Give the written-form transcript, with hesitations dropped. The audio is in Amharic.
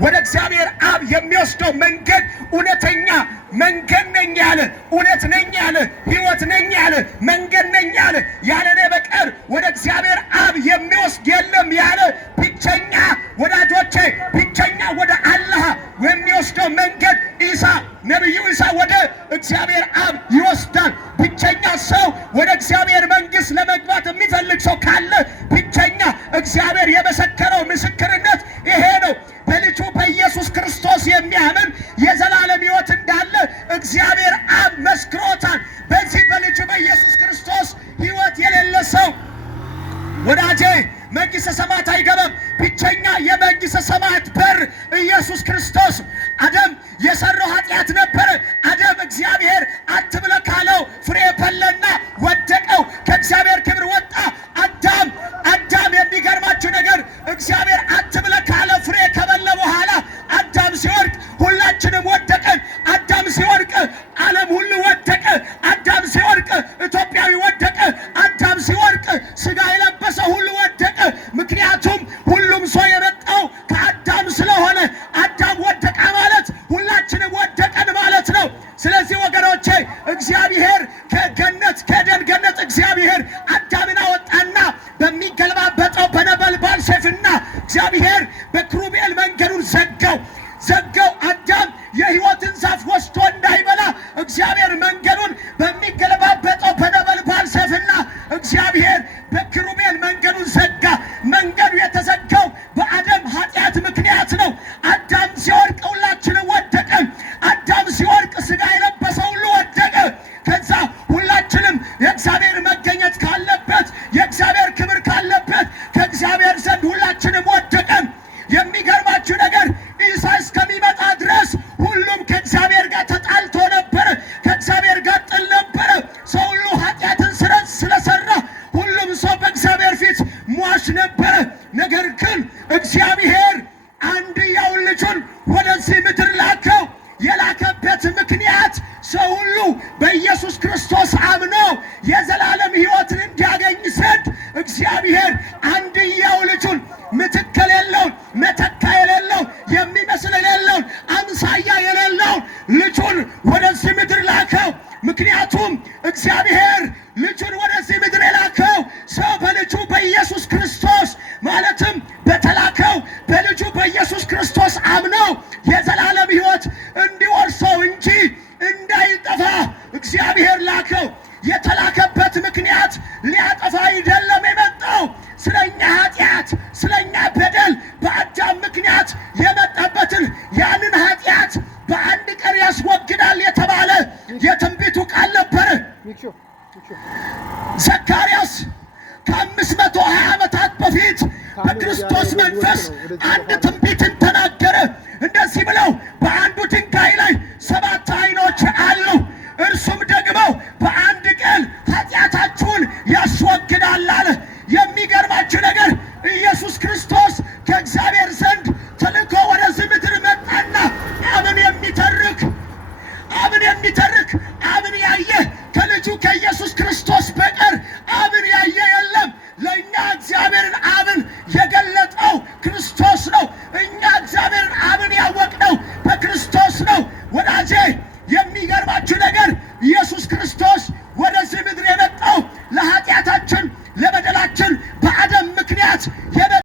ወደ እግዚአብሔር አብ የሚወስደው መንገድ እውነተኛ መንገድ ነኝ ያለ፣ እውነት ነኝ ያለ፣ ሕይወት ነኝ ያለ፣ መንገድ ነኝ ያለ፣ ያለኔ በቀር ወደ እግዚአብሔር አብ የሚወስድ የለም ያለ ብቸኛ ወዳጆቼ፣ ብቸኛ ወደ አላህ የሚወስደው መንገድ ነቢዩ ኢሳ ወደ እግዚአብሔር አብ ይወስዳል። ብቸኛ ሰው ወደ እግዚአብሔር መንግሥት ለመግባት የሚፈልግ ሰው ካለ ብቸኛ እግዚአብሔር የመሰከረው ምስክርነት ይሄ ነው። በልጁ በኢየሱስ ክርስቶስ የሚያምን የዘላለም ሕይወት እንዳለ እግዚአብሔር አብ መስክሮታል። በዚህ በልጁ በኢየሱስ ክርስቶስ ሕይወት የሌለ ሰው ወዳጄ መንግሥተ ሰማያት አይገባም። ብቸኛ የመንግሥተ ሰማያት በር ኢየሱስ ክርስቶስ። አዳም የሰራው ኃጢአት ነበረ። አዳም እግዚአብሔር አትብላ ካለው ፍሬ በላና ወደቀው፣ ከእግዚአብሔር ክብር ወጣ። አዳም የሚገርማችሁ ነገር እግዚአብሔር አትብላ ካለው ፍሬ ከበላ በኋላ አዳም ሲወድቅ ሁላችንም ወደቀን። አዳም ሲወድቅ ዓለም ሁሉ ወደቀ። አዳም ሲወድቅ ኢትዮጵያዊ ወደቀ። አዳም ሲወድቅ ሥጋ የለበሰ ሁሉ ወደቀ። ምክንያቱም ሁሉም ሰው የመጣው ከአዳም ስለሆነ አዳም ወደቀ ማለት ሁላችንም ወደቀን ማለት ነው። ስለዚህ ወገኖቼ እግዚአብሔር ከኤደን ገነት እግዚአብሔር አዳምን አወጣና በሚገለባበጠው በነበልባል ሰይፍና እግዚአብሔር በኪሩቤል መንገዱን ዘጋው። አዳም የሕይወትን ዛፍ ወስዶ እንዳይበላ እግዚአብሔር መንገዱን በሚገለባበጠው በነበልባል ሰይፍና እግዚአብሔር በኪሩቤል መንገዱን ዘጋ። መንገዱ የተዘጋው በአዳም ኃጢአት ምክንያት ነው። አዳም ሲወድቅ ሁላችንም ወደቀን። አዳም ሲወድቅ ሥጋ የለበሰ ሁሉ ወደቀ። ከዛ ሁላችንም የእግዚአብሔር መገኘት ካለበት የእግዚአብሔር ክብር ካለበት ከእግዚአብሔር ዘንድ ሁላችንም ወደቀን። የሚገርማችሁ ነገር ኢሳ እስከሚመጣ ድረስ ሁሉም ከእግዚአብሔር ጋር ተጣልቶ ነበረ። ከእግዚአብሔር ጋር ጥል ነበረ። ሰው ሁሉ ኃጢአትን ስለሰራ ሁሉም ሰው በእግዚአብሔር ፊት ሟች ነበረ። ነገር ግን እግዚአብሔር አንድያውን ልጁን ወደዚህ ምድር ላከው። የላከበት ምክንያት ሰው ሁሉ በኢየሱስ ክርስቶስ አምኖ የዘላለም ሕይወትን እንዲያገኝ ዘንድ እግዚአብሔር አንድያው ልጁን ምትክ የሌለውን መተካ የሌለውን የሚመስል የሌለውን አምሳያ የሌለውን ልጁን ወደዚህ ምድር ላከው። ምክንያቱም እግዚአብሔር ልጁን ወደዚህ ምድር የላከው ሰው በልጁ በኢየሱስ ክርስቶስ ማለትም በተላከው በልጁ በኢየሱስ ክርስቶስ አምነው የዘላለም ሕይወት እንዲወርሰው እንጂ እንዳይጠፋ እግዚአብሔር ላከው። የተላከበት ምክንያት ሊያጠፋ አይደለም የመጣው። ስለኛ ኃጢአት ስለኛ በደል በአዳም ምክንያት የመጣበትን ያንን ኃጢአት በአንድ ቀን ያስወግዳል የተባለ የትንቢቱ ቃል ነበር። ዘካርያስ ከ520 ዓመታት በፊት በክርስቶስ መንፈስ አንድ ትንቢትን ተናገረ።